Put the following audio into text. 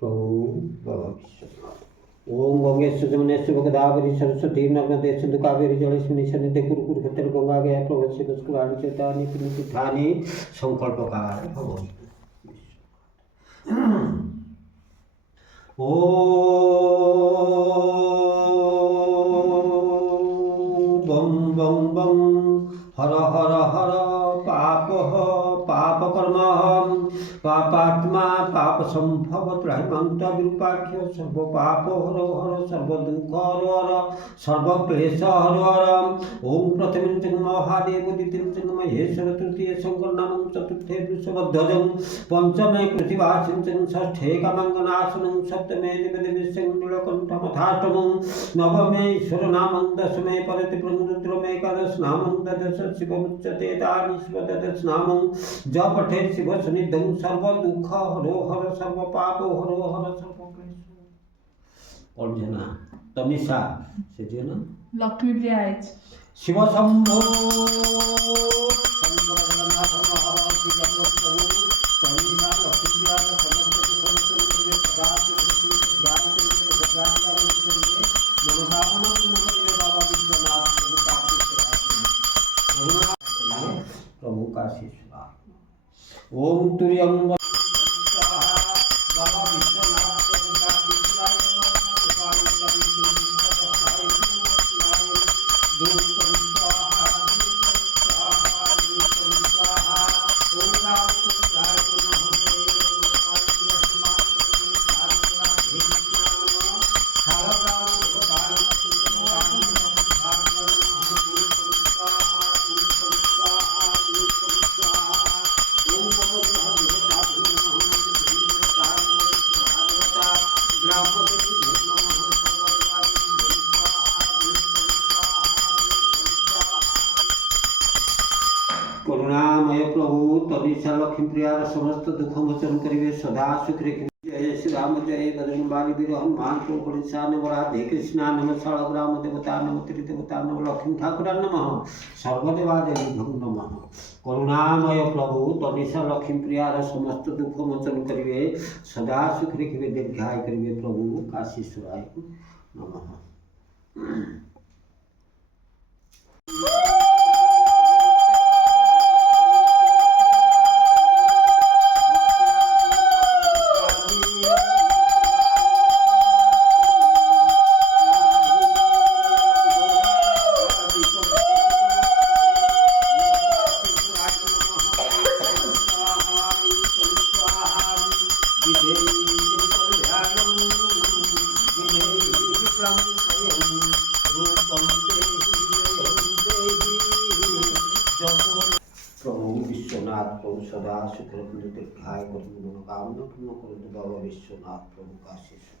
प्रभु बाबा ओम गंगेश्वर जमुनेश्वर गोदावरी सरस्वती नर्मदे सिंधु कावेरी जलेस्मिन् सन्निधे कुरु क्षेत्र गंगा गया प्रभु पुष्कराणि चैतानि पुण्यतीर्थानि संकल्पकार भवन्तु। बम बम बम हर हर हर पाप पापकर्म पापात्मा पाप संभव त्राहिमांत विरूपाख्य सर्व पाप हर हर सर्व दुख हर हर सर्व क्लेश हर हर। ओम प्रथम च महादेव द्वितीय च महेश्वर तृतीय शंकर नाम चतुर्थे वृषभध्वजं पंचमे पृथ्वीवासिं च षष्ठे कामांगनाशनं सप्तमे दिव्यदेवीं नीलकण्ठमथाष्टमं नवमे ईश्वरनामं दशमे परतिप्रमुद्रमेकादश नामं ददश शिवमुच्यते तानि शिवदश नामं ज पठे शिव सन्निधं सर्व दुख हरो हर सर्व पाप हरो हर सर्व क्लेश। और जना तनिषा से जो ना लक्ष्मी प्रिया है शिव शंभो प्रभु का शिष्य ओम तुर्यंग करुणामय प्रभु तनिषा लक्ष्मी प्रिया समस्त दुख मोचन करिवे सदा सुख रखिवे। जय श्री राम जय बजरंगबली वीर हनुमान प्रभु निशान राधे कृष्णा नम शालग्राम देवता नम त्रिदेवता नम लक्ष्मी ठाकुर नमः सर्वदेवा देवी नमः। करुणामय प्रभु तनिषा लक्ष्मी प्रिया समस्त दुख मोचन करिवे सदा सुख रखिवे दीर्घाय करिवे प्रभु काशीश्वराय नमः। प्रभु विश्वनाथ प्रभु सदा सुख रखने दीर्घाय करुण मनोकामना पूर्ण करुण बाबा विश्वनाथ प्रभु का शिष्य